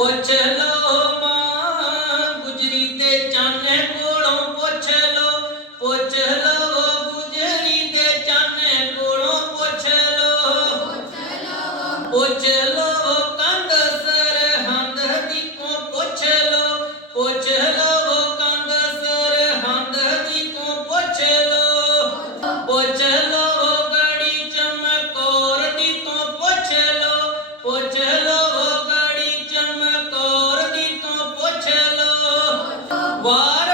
ਪੁੱਛ ਲੋ ਮਾਂ ਗੁਜਰੀ ਤੇ ਚਾਨੇ ਕੋਲੋਂ ਪੁੱਛ ਲੋ ਪੁੱਛ ਲੋ ਗੁਜਰੀ ਤੇ ਚਾਨੇ ਕੋਲੋਂ ਪੁੱਛ ਲੋ ਪੁੱਛ ਲੋ ਪੁੱਛ ਲੋ What?